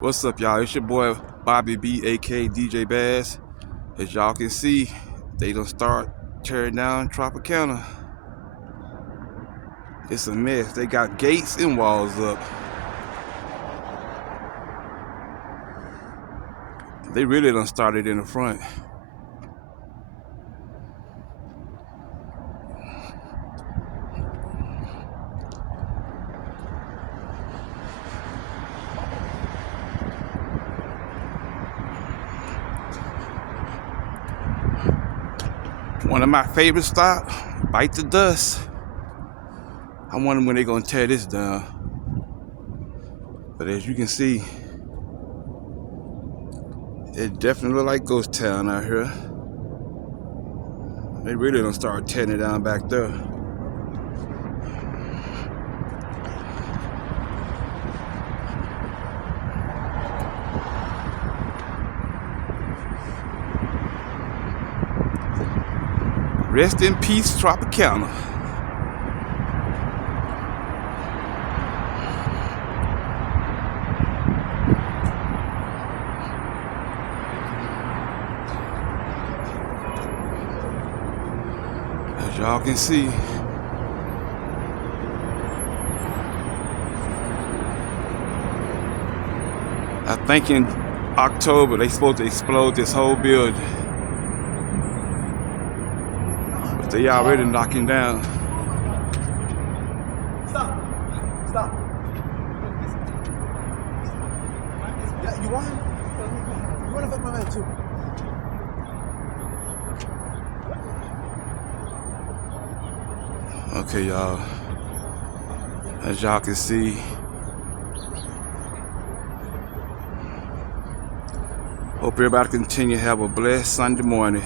What's up, y'all? It's your boy Bobby B, aka DJ Bass. As y'all can see, they done start tearing down Tropicana. It's a mess. They got gates and walls up. They really done started in the front. One of my favorite stops, Bite the Dust. I wonder when they're gonna tear this down. But as you can see, it definitely look like ghost town out here. They really done start tearing it down back there. Rest in peace, Tropicana. As y'all can see, I think in October they supposed to explode this whole building. But they already knocking down. Stop. Stop. Yeah, you want him? You want to fuck my man too? Okay, y'all. As y'all can see, hope everybody continue to have a blessed Sunday morning.